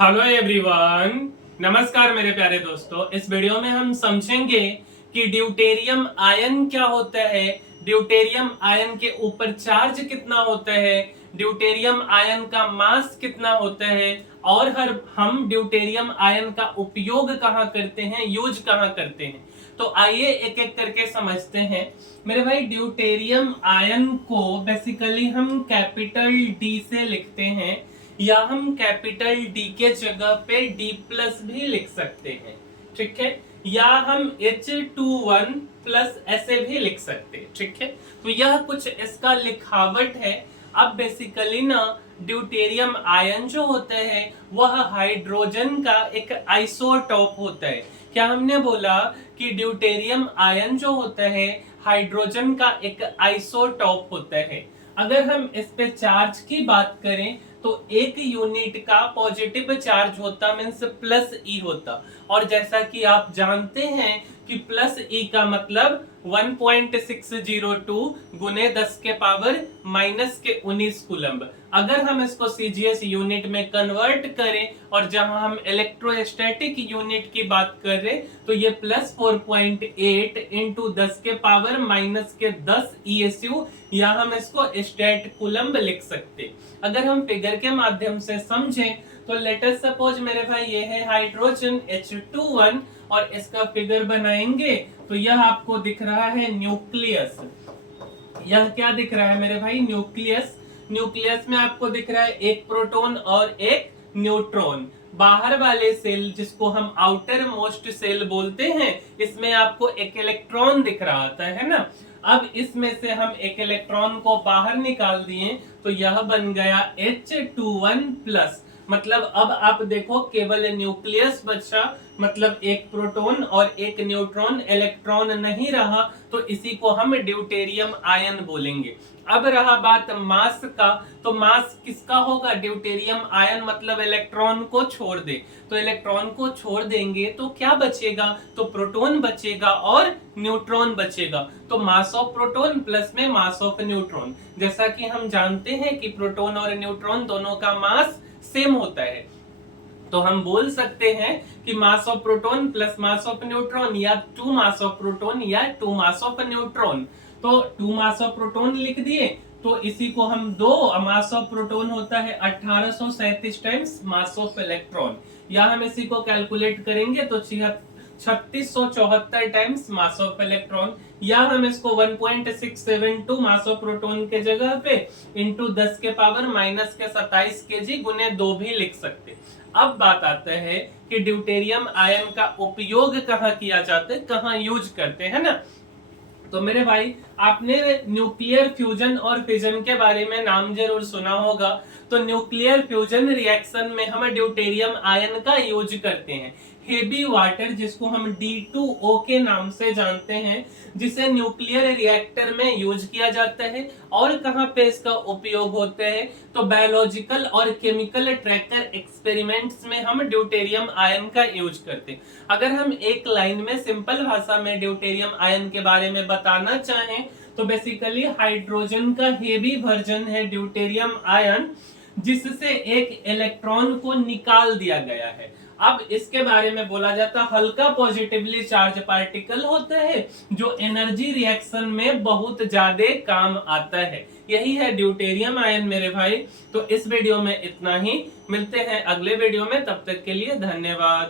Hello everyone, नमस्कार मेरे प्यारे दोस्तों। इस वीडियो में हम समझेंगे कि ड्यूटेरियम आयन क्या होता है, ड्यूटेरियम आयन के ऊपर चार्ज कितना होता है, ड्यूटेरियम आयन का मास कितना होता है और हम ड्यूटेरियम आयन का उपयोग कहाँ करते हैं, यूज कहाँ करते हैं। तो आइए एक एक करके समझते हैं मेरे भाई। ड्यूटेरियम आयन को बेसिकली हम कैपिटल डी से लिखते हैं या हम कैपिटल डी के जगह पे डी प्लस भी लिख सकते हैं, ठीक है। या हम H21 प्लस ऐसे भी लिख सकते हैं, ठीक है। तो यह कुछ इसका लिखावट है। अब बेसिकली ना ड्यूटेरियम आयन जो होते हैं वह हाइड्रोजन का एक आइसोटॉप होता है। क्या हमने बोला कि ड्यूटेरियम आयन जो होता है हाइड्रोजन का एक आइसोटॉप होता है। अगर हम इस पे चार्ज की बात करें तो एक यूनिट का पॉजिटिव चार्ज होता मींस प्लस ई होता, और जैसा कि आप जानते हैं कि प्लस ई का मतलब 1.602 गुने 10 के पावर माइनस के 19 कूलम्ब। अगर हम इसको सीजीएस यूनिट में कन्वर्ट करें और जहां हम इलेक्ट्रोस्टैटिक यूनिट की बात कर रहे तो ये प्लस 4.8 इंटू 10 के पावर माइनस के 10 ESU, या हम इसको स्टैट कूलम्ब लिख सकते। अगर हम फिगर के माध्यम से समझें तो लेट अस सपोज मेरे भाई ये है हाइड्रोजन H21 और इसका फिगर बनाएंगे तो यह आपको दिख रहा है न्यूक्लियस। यह क्या दिख रहा है मेरे भाई? न्यूक्लियस। न्यूक्लियस में आपको दिख रहा है एक प्रोटॉन और एक न्यूट्रॉन। बाहर वाले सेल जिसको हम आउटर मोस्ट सेल बोलते हैं, इसमें आपको एक इलेक्ट्रॉन दिख रहा था, है ना। अब इसमें से हम एक इलेक्ट्रॉन को बाहर निकाल दिए तो यह बन गया H21 प्लस। मतलब अब आप देखो केवल न्यूक्लियस बचा, मतलब एक प्रोटॉन और एक न्यूट्रॉन, इलेक्ट्रॉन नहीं रहा, तो इसी को हम ड्यूटेरियम आयन बोलेंगे। अब रहा बात मास का, तो मास किसका होगा? ड्यूटेरियम आयन मतलब इलेक्ट्रॉन को छोड़ दे, तो इलेक्ट्रॉन को छोड़ देंगे तो क्या बचेगा? तो प्रोटॉन बचेगा और न्यूट्रॉन बचेगा। तो मास ऑफ प्रोटॉन प्लस में मास ऑफ न्यूट्रॉन। जैसा कि हम जानते हैं कि प्रोटॉन और न्यूट्रॉन दोनों का मास सेम होता है, तो हम बोल सकते हैं कि mass of proton plus mass of neutron, या 2 मास ऑफ प्रोटॉन या 2 मास ऑफ न्यूट्रॉन। तो 2 मास ऑफ प्रोटॉन लिख दिए, तो इसी को हम 2 मास ऑफ प्रोटॉन होता है 1837 टाइम्स मास ऑफ इलेक्ट्रॉन, या हम इसी को कैलकुलेट करेंगे तो 3674 टाइम्स मास ऑफ इलेक्ट्रॉन, या हम इसको 1.672 मास ऑफ प्रोटॉन के जगह पे इंटू 10 के पावर माइनस के 27 केजी गुने 2 भी लिख सकते। अब बात आता है कि ड्यूटेरियम आयन का उपयोग कहाँ किया जाता है, कहाँ यूज करते हैं ना। तो मेरे भाई आपने न्यूक्लियर फ्यूजन और फिजन के बारे में नाम जरूर सुना होगा। तो न्यूक्लियर फ्यूजन रिएक्शन में हम ड्यूटेरियम आयन का यूज करते हैं। हेवी वाटर जिसको हम D2O के नाम से जानते हैं, जिसे न्यूक्लियर रिएक्टर में यूज किया जाता है। और कहां पे इसका उपयोग होता है? तो बायोलॉजिकल और केमिकल ट्रैकर एक्सपेरिमेंट्स में हम ड्यूटेरियम आयन का यूज करते हैं। अगर हम एक लाइन में सिंपल भाषा में ड्यूटेरियम आयन के बारे में बताना चाहें तो बेसिकली हाइड्रोजन का हेवी वर्जन है ड्यूटेरियम आयन, जिससे एक इलेक्ट्रॉन को निकाल दिया गया है। अब इसके बारे में बोला जाता है हल्का पॉजिटिवली चार्ज पार्टिकल होता है जो एनर्जी रिएक्शन में बहुत ज्यादा काम आता है। यही है ड्यूटेरियम आयन मेरे भाई। तो इस वीडियो में इतना ही, मिलते हैं अगले वीडियो में, तब तक के लिए धन्यवाद।